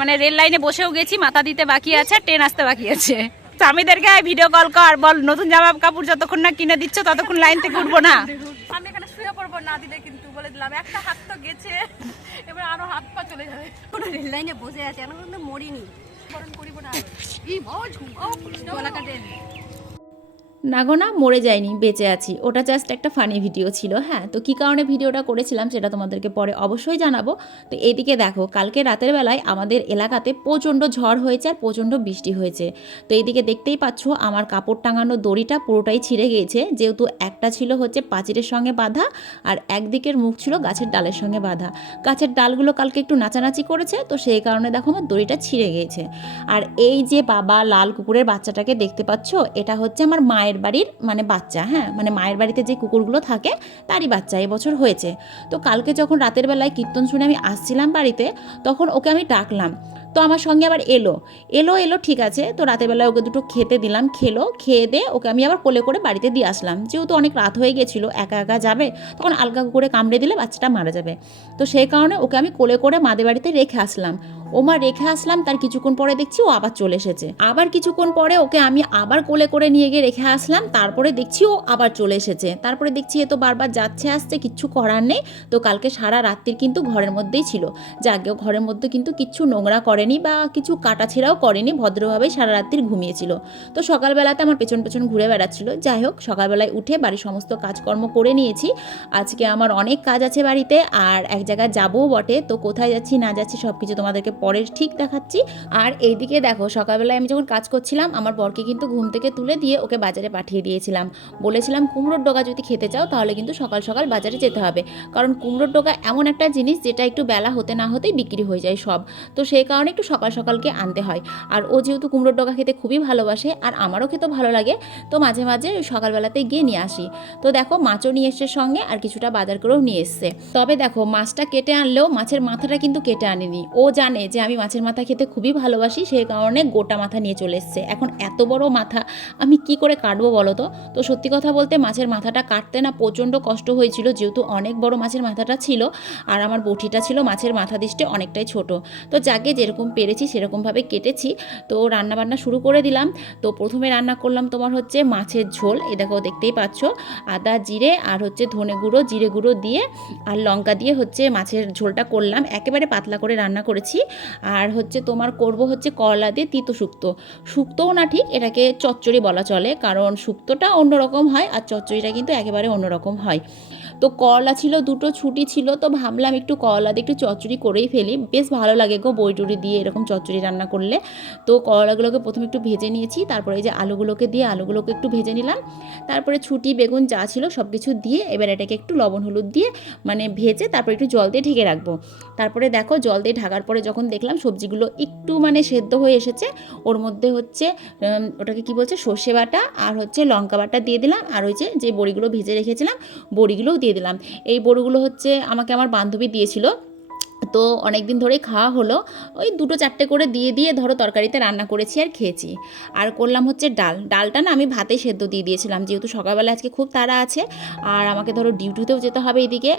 মানে রেল লাইনে বসেও গেছি মাথা দিতে বাকি আছে ট্রেন আসতে বাকি আছে। স্বামীদেরকে ভিডিও কল কর বল নতুন জামা কাপড় যতক্ষণ না কিনে দিচ্ছ ততক্ষণ লাইন থেকে উঠবো না। আমি এখানে শুয়ে পড়ব না দিলে কিন্তু বলে দিলাম একটা হাত তো গেছে এবার আরও হাত পা চলে যাবে। কোনো রেল লাইনে বসে আছে এখন কিন্তু মরিনি। বরণ করিব না। গলা না গো না, মরে যায়নি বেঁচে আছি। ওটা জাস্ট একটা ফানি ভিডিও ছিল হ্যাঁ? তো কী কারণে ভিডিওটা করেছিলাম সেটা তোমাদেরকে পরে অবশ্যই জানাব। তো এইদিকে দেখো, কালকে রাতের বেলায় আমাদের এলাকাতে প্রচণ্ড ঝড় হয়েছে আর প্রচণ্ড বৃষ্টি হয়েছে। তো এইদিকে দেখতেই পাচ্ছ, আমার কাপড় টাঙানো দড়িটা পুরোটাই ছিঁড়ে গিয়েছে যেহেতু একটা ছিল হচ্ছে পাঁচিরের সঙ্গে বাঁধা আর একদিকের মুখ ছিল গাছের ডালের সঙ্গে বাঁধা। গাছের ডালগুলো কালকে একটু নাচানাচি করেছে, তো সেই কারণে দেখো আমার দড়িটা ছিঁড়ে গিয়েছে আর এই যে বাবা লাল কুকুরের বাচ্চাটাকে দেখতে পাচ্ছ, এটা হচ্ছে আমার মায়ের বাড়ির মানে বাচ্চা হ্যাঁ? মানে মায়ের বাড়িতে যে কুকুরগুলো থাকে, তারই বাচ্চা এবছর হয়েছে। তো কালকে যখন রাতের বেলায় কীর্তন শুনে আমি আসছিলাম বাড়িতে, তখন ওকে আমি ডাকলাম। তো আমার সঙ্গে আবার এলো। এলো এলো, ঠিক আছে। তো রাতের বেলায় ওকে দুটো খেতে দিলাম, খেলো, খেয়ে দিয়ে ওকে আমি আবার কোলে করে বাড়িতে দিয়ে আসলাম। যেহেতু অনেক রাত হয়ে গেছিল, একা একা যাবে, তখন আলগা করে কামড়ে দিলে বাচ্চাটা মারা যাবে। তো সেই কারণে ওকে আমি কোলে করে মাদের বাড়িতে রেখে আসলাম। ও মা রেখে আসলাম, তার কিছুক্ষণ পরে দেখছি ও আবার চলে এসেছে। আবার কিছুক্ষণ পরে ওকে আমি আবার কোলে করে নিয়ে গিয়ে রেখে আসলাম, তারপরে দেখছি ও আবার চলে এসেছে। তারপরে দেখছি এ তো বারবার যাচ্ছে, আসছে, কিচ্ছু করার নেই। তো কালকে সারা রাত্রির কিন্তু ঘরের মধ্যেই ছিল। যাকে, ও ঘরের মধ্যে কিন্তু কিচ্ছু নোংরা করেনি বা কিছু কাটাছেড়াও করেনি, ভদ্রভাবেই সারা রাত্রির ঘুমিয়েছিল। তো সকালবেলাতে আমার পেছন পেছন ঘুরে বেড়াচ্ছিল। যাই হোক, সকালবেলায় উঠে বাড়ির সমস্ত কাজকর্ম করে নিয়েছি। আজকে আমার অনেক কাজ আছে বাড়িতে, আর এক জায়গায় যাবও বটে। তো কোথায় যাচ্ছি, না যাচ্ছি সব কিছু তোমাদেরকে পরে ঠিক দেখাচ্ছি। আর এইদিকে দেখো, সকালবেলায় আমি যখন কাজ করছিলাম, আমার বরকে কিন্তু ঘুম থেকে তুলে দিয়ে ওকে বাজারে পাঠিয়ে দিয়েছিলাম। বলেছিলাম, কুমড়োর ডোকা যদি খেতে চাও, তাহলে কিন্তু সকাল সকাল বাজারে যেতে হবে। কারণ কুমড়োর ডোকা এমন একটা জিনিস, যেটা একটু বেলা হতে না হতেই বিক্রি হয়ে যায় সব। তো সেই কারণে একটু সকাল সকালকে আনতে হয়। আর ও যেহেতু কুমড়োর ডোকা খেতে খুবই ভালোবাসে, আর আমারও খেতে ভালো লাগে, তো মাঝে মাঝে সকালবেলাতে গিয়ে নিয়ে আসি। তো দেখো, মাছও নিয়ে এসছে সঙ্গে, আর কিছুটা বাজার করেও নিয়ে এসছে। তবে দেখো, মাছটা কেটে আনলেও মাছের মাথাটা কিন্তু কেটে আনেনি। ও জানে যে আমি মাছের মাথা খেতে খুবই ভালোবাসি সেই কারণে গোটা মাথা নিয়ে চলে এসছে। এখন এত বড় মাথা, আমি কি করে কাটবো বলো তো? তো সত্যি কথা বলতে মাছের মাথাটা কাটতে না প্রচণ্ড কষ্ট হয়েছিল, যেহেতু অনেক বড় মাছের মাথাটা ছিল আর আমার বটিটা ছিল মাছের মাথা দৃষ্টে অনেকটাই ছোট। তো যাকে যেরকম পেরেছি সেরকমভাবে কেটেছি। তো রান্না বান্না শুরু করে দিলাম। তো প্রথমে রান্না করলাম তোমার হচ্ছে মাছের ঝোল, এ দেখো দেখতেই পাচ্ছ। আদা, জিরে আর হচ্ছে ধনে গুঁড়ো, জিরে গুঁড়ো দিয়ে আর লঙ্কা দিয়ে হচ্ছে মাছের ঝোলটা করলাম। একেবারে পাতলা করে রান্না করেছি। আর হচ্ছে তোমার করব হচ্ছে করলা দিয়ে তিতো শুক্তো। শুক্তও না ঠিক, এটাকে চচ্চড়ি বলা চলে, কারণ শুক্তোটা অন্যরকম হয় আর চচ্চড়িটা কিন্তু একেবারে অন্যরকম হয়। তো করলা ছিল, দুটো ছুটি ছিল, তো ভাবলাম একটু করলা দিয়ে একটু চচ্চড়ি করেই ফেলি। বেশ ভালো লাগে গো বই টুড়ি দিয়ে এরকম চচ্চড়ি রান্না করলে। তো করলাগুলোকে প্রথমে একটু ভেজে নিয়েছি, তারপরে এই যে আলুগুলোকে দিয়ে আলুগুলোকে একটু ভেজে নিলাম। তারপরে ছুটি, বেগুন যা ছিল সব কিছু দিয়ে এবার এটাকে একটু লবণ হলুদ দিয়ে মানে ভেজে তারপরে একটু জল দিয়ে ঢেকে রাখব। তারপরে দেখো জল দিয়ে ঢাকার পরে যখন দেখলাম সবজিগুলো একটু মানে সেদ্ধ হয়ে এসেছে, ওর মধ্যে হচ্ছে ওটাকে কি বলছে, সর্ষে বাটা আর হচ্ছে লঙ্কা বাটা দিয়ে দিলাম। আর ওই যে যে বড়িগুলো ভেজে রেখেছিলাম, বড়িগুলোও দিয়ে দিলাম। এই বড়িগুলো হচ্ছে আমাকে আমার বান্ধবী দিয়েছিল। তো অনেক দিন ধরেই খাওয়া হলো। ওই দুটো চারটে করে দিয়ে দিয়ে ধরো তরকারিতে রান্না করেছি আর খেয়েছি। আর করলাম হচ্ছে ডাল। ডালটা না আমি ভাতে সেদ্ধ দিয়ে দিয়েছিলাম। যেহেতু সকালবেলা আজকে খুব তাড়া আছে, আর আমাকে ধরো ডিউটিতেও যেতে হবে এদিকে।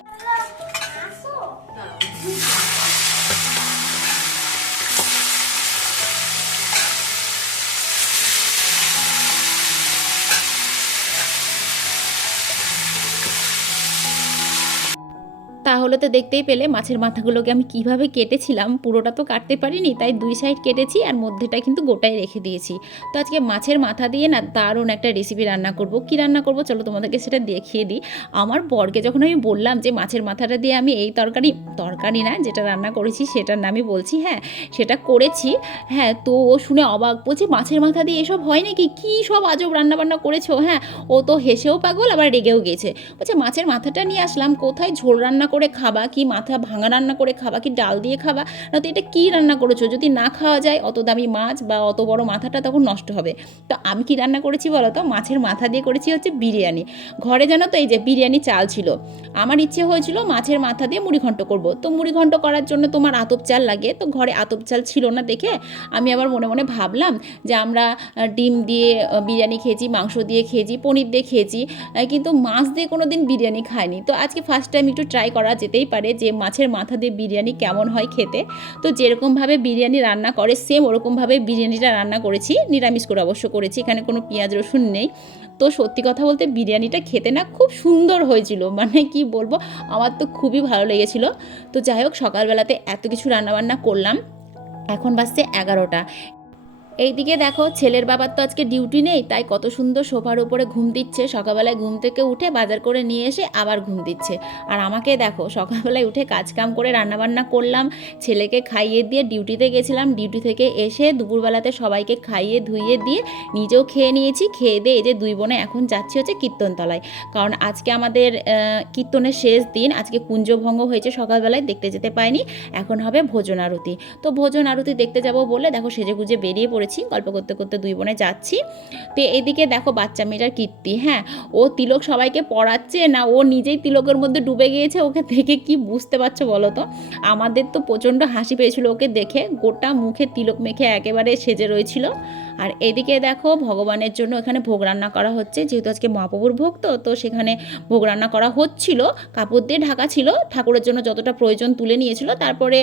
তাহলে তো দেখতেই পেলে মাছের মাথাগুলোকে আমি কীভাবে কেটেছিলাম। পুরোটা তো কাটতে পারিনি, তাই দুই সাইড কেটেছি আর মধ্যেটা কিন্তু গোটাই রেখে দিয়েছি। তো আজকে মাছের মাথা দিয়ে না দারুণ একটা রেসিপি রান্না করব। কি রান্না করব? চলো তোমাদেরকে সেটা দেখিয়ে দিই। আমার বরকে যখন আমি বললাম যে মাছের মাথাটা দিয়ে আমি এই তরকারি তরকারি না যেটা রান্না করেছি সেটার নামই বলছি হ্যাঁ সেটা করেছি। হ্যাঁ তো ও শুনে অবাক, বলছি, মাছের মাথা দিয়ে এসব হয় নাকি? কী সব আজব রান্না বান্না করেছ? হ্যাঁ ও তো হেসেও পাগল, আবার রেগেও গেছে। বলছে, মাছের মাথাটা নিয়ে আসলাম, কোথায় ঝোল রান্না করে খাবা কি মাথা ভাঙা রান্না করে খাবা কি ডাল দিয়ে খাবা? না তো এটা কী রান্না করেছ? যদি না খাওয়া যায়, অত দামি মাছ বা অত বড় মাথাটা তখন নষ্ট হবে। তো আমি কি রান্না করেছি বলো তো মাছের মাথা দিয়ে করেছি হচ্ছে বিরিয়ানি। ঘরে জানো তো এই যে বিরিয়ানি চাল ছিল। আমার ইচ্ছে হয়েছিল মাছের মাথা দিয়ে মুড়ি ঘন্ট করব। তো মুড়ি ঘন্ট করার জন্য তোমার আতপ চাল লাগে। তো ঘরে আতপ চাল ছিল না দেখে আমি আবার মনে মনে ভাবলাম যে আমরা ডিম দিয়ে বিরিয়ানি খেয়েছি, মাংস দিয়ে খেয়েছি, পনির দিয়ে খেয়েছি কিন্তু মাছ দিয়ে কোনো দিন বিরিয়ানি খাইনি। তো আজকে ফার্স্ট টাইম একটু ট্রাই করা বলা যেতেই পারে যে মাছের মাথা দিয়ে বিরিয়ানি কেমন হয় খেতে। তো যেরকমভাবে বিরিয়ানি রান্না করে সেম ওরকমভাবে বিরিয়ানিটা রান্না করেছি, নিরামিষ করে অবশ্য করেছি, এখানে কোনো পেঁয়াজ রসুন নেই। তো সত্যি কথা বলতে বিরিয়ানিটা খেতে না খুব সুন্দর হয়েছিল মানে কি বলব, আমার তো খুবই ভালো লেগেছিল। তো যাই হোক, সকালবেলাতে এত কিছু রান্নাবান্না করলাম, এখন বাজছে এগারোটা। এইদিকে দেখো, ছেলের বাবার তো আজকে ডিউটি নেই, তাই কত সুন্দর সোফার উপরে ঘুম দিচ্ছে। সকালবেলায় ঘুম থেকে উঠে বাজার করে নিয়ে এসে আবার ঘুম দিচ্ছে। আর আমাকে দেখো, সকালবেলায় উঠে কাজকাম করে রান্নাবান্না করলাম, ছেলেকে খাইয়ে দিয়ে ডিউটিতে গেছিলাম। ডিউটি থেকে এসে দুপুরবেলাতে সবাইকে খাইয়ে ধুইয়ে দিয়ে নিজেও খেয়ে নিয়েছি। খেয়ে দিয়ে এই যে দুই বোনে এখন যাচ্ছি হচ্ছে কীর্তনতলায়। কারণ আজকে আমাদের কীর্তনের শেষ দিন, আজকে কুঞ্জভঙ্গ হয়েছে সকালবেলায়, দেখতে যেতে পাইনি। এখন হবে ভোজন আরতি তো ভোজন আরতি দেখতে যাব বলে দেখো সেজে গুজে বেরিয়ে পড়েছি গল্প করতে করতে দুই বোনে যাচ্ছি। তো এদিকে দেখো বাচ্চা মেয়েটার কীর্তি হ্যাঁ? ও তিলক সবাইকে পড়াচ্ছে, না ও নিজেই তিলকের মধ্যে ডুবে গিয়েছে, ওকে দেখে কি বুঝতে পারছ বলো তো? আমাদের তো প্রচণ্ড হাসি পেয়েছিল ওকে দেখে, গোটা মুখে তিলক মেখে একেবারে সেজে রয়েছিল। আর এদিকে দেখো ভগবানের জন্য এখানে ভোগ রান্না করা হচ্ছে। যেহেতু আজকে মহাপ্রভুর ভোগ, তো তো সেখানে ভোগ রান্না করা হচ্ছিল। কাপড় দিয়ে ঢাকা ছিল, ঠাকুরের জন্য যতটা প্রয়োজন তুলে নিয়েছিল, তারপরে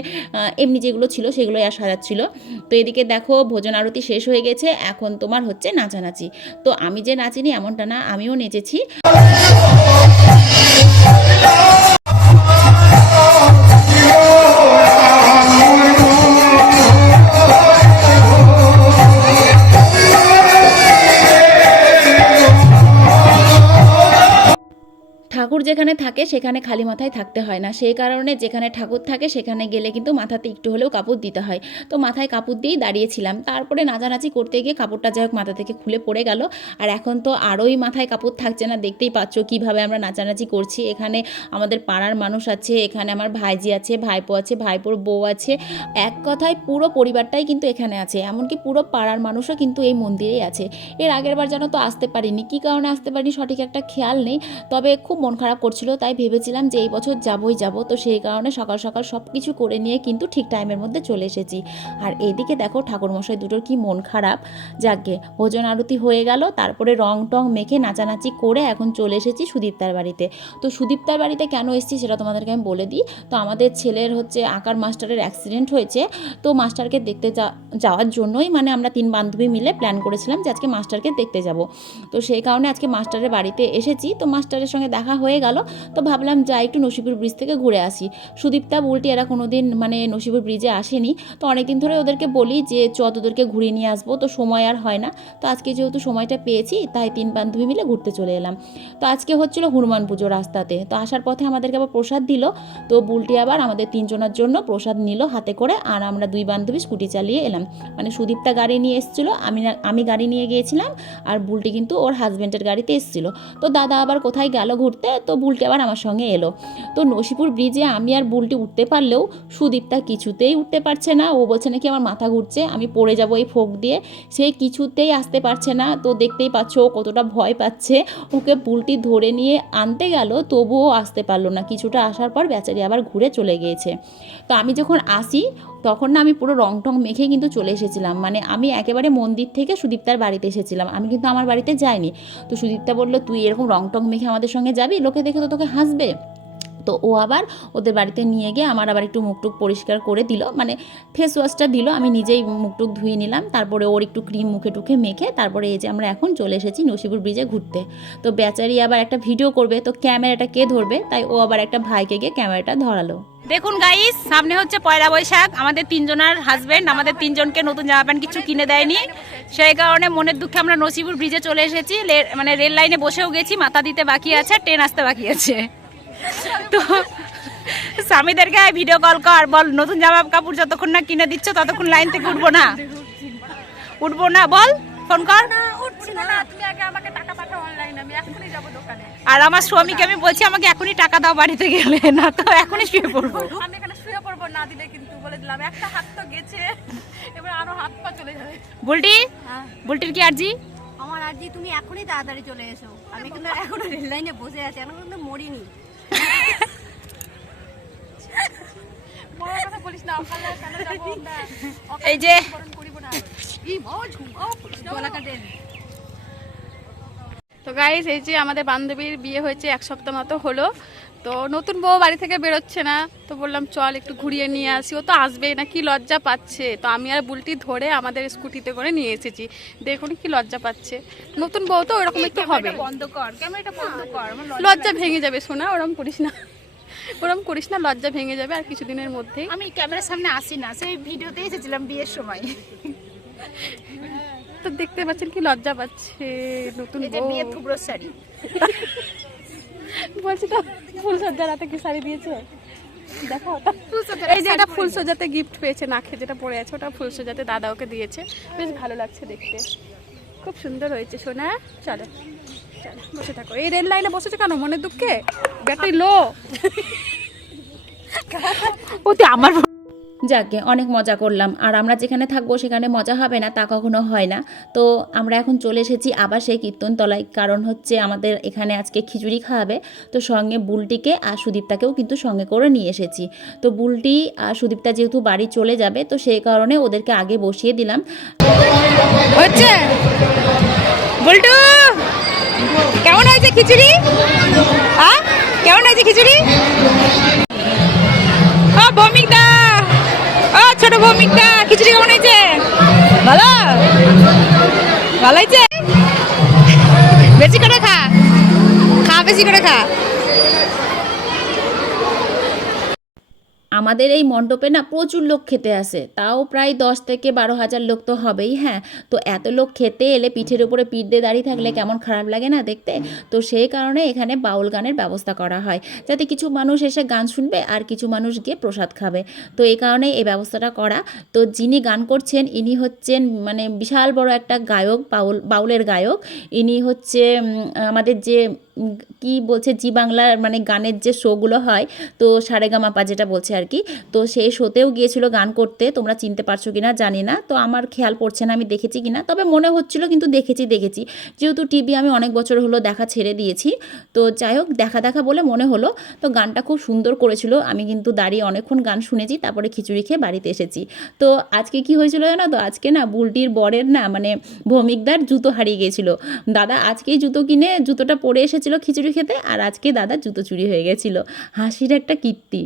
এমনি যেগুলো ছিল সেগুলোই আর সাজাচ্ছিল। তো এদিকে দেখো ভোজন আরতি শেষ হয়ে গেছে, এখন তোমার হচ্ছে নাচানাচি। তো আমি যে নাচিনি এমনটা না, আমিও নেচেছি। ঠাকুর যেখানে থাকে, সেখানে খালি মাথায় থাকতে হয় না। সেই কারণে যেখানে ঠাকুর থাকে, সেখানে গেলে কিন্তু মাথাতে একটু হলেও কাপড় দিতে হয়। তো মাথায় কাপড় দিয়েই দাঁড়িয়েছিলাম। তারপরে নাচানাচি করতে গিয়ে কাপড়টা যাই হোক মাথা থেকে খুলে পড়ে গেল। আর এখন তো আরোই মাথায় কাপড় থাকছে না, দেখতেই পাচ্ছ কীভাবে আমরা নাচানাচি করছি। এখানে আমাদের পাড়ার মানুষ আছে, এখানে আমার ভাইজি আছে, ভাইপো আছে, ভাইপোর বউ আছে। এক কথায় পুরো পরিবারটাই কিন্তু এখানে আছে। এমনকি পুরো পাড়ার মানুষও কিন্তু এই মন্দিরেই আছে। এর আগের বার যেন তো আসতে পারিনি। কী কারণে আসতে পারিনি সঠিক একটা খেয়াল নেই। তবে খুব মন খারাপ করছিল, তাই ভেবেছিলাম যে এই বছর যাবই যাব। তো সেই কারণে সকাল সকাল সব কিছু করে নিয়ে কিন্তু ঠিক টাইমের মধ্যে চলে এসেছি। আর এইদিকে দেখো ঠাকুরমশাই দুটোর কি মন খারাপ। যাকে ভোজন আরতি হয়ে গেল, তারপরে রং টং মেখে নাচানাচি করে এখন চলে এসেছি সুদীপ্তার বাড়িতে। তো সুদীপ্তার বাড়িতে কেন এসেছি সেটা তোমাদেরকে আমি বলে দিই। তো আমাদের ছেলের হচ্ছে আঁকার মাস্টারের অ্যাক্সিডেন্ট হয়েছে। তো মাস্টারকে দেখতে যাওয়ার জন্যই মানে আমরা তিন বান্ধবী মিলে প্ল্যান করেছিলাম যে আজকে মাস্টারকে দেখতে যাব। তো সেই কারণে আজকে মাস্টারের বাড়িতে এসেছি। তো মাস্টারের সঙ্গে দেখা হয়ে গেল, তো ভাবলাম যাই একটু নসিপুর ব্রিজ থেকে ঘুরে আসি। সুদীপ্তা, বুলটি এরা কোনো দিন মানে নসিপুর ব্রিজে আসেনি। তো অনেকদিন ধরে ওদেরকে বলি যে চ তোদেরকে ঘুরিয়ে নিয়ে আসব, তো সময় আর হয় না। তো আজকে যেহেতু সময়টা পেয়েছি, তাই তিন বান্ধবী মিলে ঘুরতে চলে এলাম। তো আজকে হচ্ছিল হনুমান পুজো রাস্তাতে। তো আসার পথে আমাদেরকে আবার প্রসাদ দিল। তো বুলটি আবার আমাদের তিনজনের জন্য প্রসাদ নিল হাতে করে, আর আমরা দুই বান্ধবী স্কুটি চালিয়ে এলাম। মানে সুদীপ্তা গাড়ি নিয়ে এসেছিল, আমি আমি গাড়ি নিয়ে গিয়েছিলাম, আর বুলটি কিন্তু ওর হাজব্যান্ডের গাড়িতে এসেছিল। তো দাদা আবার কোথায় গেল ঘুরতে? তো বুলটি আবার আমার সঙ্গে এলো। তো নসিপুর ব্রিজে আমি আর বুলটি উঠতে পারলেও সুদীপটা কিছুতেই উঠতে পারছে না। ও বলছে নাকি আমার মাথা ঘুরছে, আমি পড়ে যাব এই ফোক দিয়ে। সে কিছুতেই আসতে পারছে না। তো দেখতেই পাচ্ছ ও কতটা ভয় পাচ্ছে। ওকে বুলটি ধরে নিয়ে আনতে গেল, তবুও আসতে পারল না। কিছুটা আসার পর বেচারি আবার ঘুরে চলে গিয়েছে। তো আমি যখন আসি তখন না আমি পুরো রং টং মেখে কিন্তু চলে এসেছিলাম। মানে আমি একেবারে মন্দির থেকে সুদীপ্তার বাড়িতে এসেছিলাম। আমি কিন্তু আমার বাড়িতে যাইনি। তো সুদীপ্তা বলল, তুই এরকম রং টং মেখে আমাদের সঙ্গে যাবি? লোকে দেখে তো তোকে হাসবে। তো ও আবার ওদের বাড়িতে নিয়ে গিয়ে আমার আবার একটু মুখটুক পরিষ্কার করে দিল। মানে ফেস ওয়াশটা দিল, আমি নিজেই মুখটুক ধুয়ে নিলাম, তারপরে ওর একটু ক্রিম মুখে টুখে মেখে তারপরে এই যে আমরা এখন চলে এসেছি নসিপুর ব্রিজে ঘুরতে। তো বেচারি আবার একটা ভিডিও করবে, তো ক্যামেরাটা কে ধরবে? তাই ও আবার একটা ভাইকে গিয়ে ক্যামেরাটা ধরালো। দেখুন গাইস সামনে হচ্ছে পয়লা বৈশাখ, আমাদের তিনজনের হাজবেন্ড আমাদের তিনজনকে নতুন জামা প্যান্ট কিছু কিনে দেয়নি। সেই কারণে মনের দুঃখে আমরা নসিপুর ব্রিজে চলে এসেছি মানে রেল লাইনে বসেও গেছি, মাথা দিতে বাকি আছে ট্রেন আসতে বাকি আছে। তো স্বামীদেরকে ভিডিও কল কর বল নতুন জামা কাপড় যতক্ষণ না কিনে দিচ্ছ ততক্ষণ লাইন থেকে উঠবো না। উঠবো না বল ফোন কর। না উঠছি না তুমি আগে আমাকে টাকা পাঠাও অনলাইন আমি এখনই যাব দোকানে। আর আমার স্বামীকে আমি বলছি আমাকে এখনই টাকা দাও বাড়িতে গেলে না তো এখনই শুয়ে পড়ব। আমি এখানে শুয়ে পড়ব না দিলে কিন্তু বলে দিলাম একটা হাত তো গেছে এবার আরও হাত পা চলে যাবে। বুলটি হ্যাঁ। বুলটির কি আরজি? আমার আজকে তুমি এখনই তাড়াতাড়ি চলে এসো। আমি কিন্তু এখনও রেল লাইনে বসে আছি এখনও কিন্তু মরিনি। এই যে। তো গাইস এই যে আমাদের বান্ধবীর বিয়ে হয়েছে এক সপ্তাহ মতো হলো। তো নতুন বউ বাড়ি থেকে বেরোচ্ছে না। তো বললাম চল একটু ঘুরিয়ে নিয়ে আসি। ও তো আসবেই না কি লজ্জা পাচ্ছে। তো আমি আর বুলটি ধরে আমাদের স্কুটিতে করে নিয়ে এসেছি। দেখুন কি লজ্জা পাচ্ছে। নতুন বউ তো ওরকম একটু হবে। বন্ধ কর ক্যামেরাটা বন্ধ কর লজ্জা ভেঙে যাবে শোনা ওরম করিস না। ওরম করিস না লজ্জা ভেঙে যাবে আর কিছুদিনের মধ্যেই। আমি ক্যামেরার সামনে আসি না সেই ভিডিওতে এসেছিলাম বিয়ের সময়। তো দেখতে পাচ্ছেন কি লজ্জা পাচ্ছে নতুন বউ। বিয়ের থুবড়ো শাড়ি। বলছি তো ফুল সজ্জা রাতে কি শাড়ি দিয়েছে? এই যে এটা গিফট পেয়েছে যেটা পড়ে আছে ওটা দাদা ওকে দিয়েছে। বেশ ভালো লাগছে দেখতে। খুব সুন্দর হয়েছে সোনা। চলো চলো বসে থাকো। এই রেল লাইনে বসেছো কেন? মনের দুঃখে? ব্যাটারি লো। ওতে আমার যাকে অনেক মজা করলাম। আর আমরা যেখানে থাকব সেখানে মজা হবে না, তা কখনো হয় না। তো আমরা এখন চলে এসেছি আবার সেই কীর্তনতলায়। কারণ হচ্ছে আমাদের এখানে আজকে খিচুড়ি খাওয়াবে। তো সঙ্গে বুলটিকে আর সুদীপ্তাকেও কিন্তু সঙ্গে করে নিয়ে এসেছি। তো বুলটি আর সুদীপ্তা যেহেতু বাড়ি চলে যাবে, তো সেই কারণে ওদেরকে আগে বসিয়ে দিলাম। হচ্ছে? কেমন হয়েছে খিচুড়ি? হ্যাঁ কেমন হয়েছে খিচুড়ি? ও ভৌমিকদা ছোট খিচুড়ি কেমন হয়েছে? ভালো? ভালো হয়েছে? বেশি করে খা। খা বেশি করে খা। আমাদের এই মণ্ডপে না প্রচুর লোক খেতে আসে। তাও প্রায় দশ থেকে বারো হাজার লোক তো হবেই হ্যাঁ। তো এত লোক খেতে এলে পিঠের উপরে পিঠ দিয়ে দাঁড়িয়ে থাকলে কেমন খারাপ লাগে না দেখতে? তো সেই কারণে এখানে বাউল গানের ব্যবস্থা করা হয় যাতে কিছু মানুষ এসে গান শুনবে আর কিছু মানুষ গিয়ে প্রসাদ খাবে। তো এই কারণে এই ব্যবস্থাটা করা। তো যিনি গান করছেন ইনি হচ্ছেন মানে বিশাল বড় একটা গায়ক বাউল বাউলের গায়ক। ইনি হচ্ছে আমাদের যে কি বলছে, জি বাংলার মানে গানের যে শোগুলো হয়, তো সারেগামাপা যেটা বলছে আর কি, তো সেই শোতেও গিয়েছিল গান করতে, তোমরা চিনতে পারছ কিনা জানি না, তো আমার খেয়াল পড়ছে না আমি দেখেছি কিনা, তবে মনে হচ্ছিল কিন্তু দেখেছি দেখেছি, যেহেতু টিভি আমি অনেক বছর হলো দেখা ছেড়ে দিয়েছি, তো যাই হোক দেখা দেখা বলে মনে হলো, তো গানটা খুব সুন্দর করেছিল, আমি কিন্তু দাঁড়িয়ে অনেকক্ষণ গান শুনেছি, তারপরে খিচুড়ি খেয়ে বাড়িতে এসেছি, তো আজকে কি হয়েছিল জানো তো, আজকে না বুলটির বরের না মানে ভৌমিকদার জুতো হারিয়ে গিয়েছিল, দাদা আজকেই জুতো কিনে জুতোটা পরে এসেছিল খিচুড়ি খেতে আর আজকে দাদা জুতো চুরি হয়ে গেছিল। হাসির একটা কীর্তি।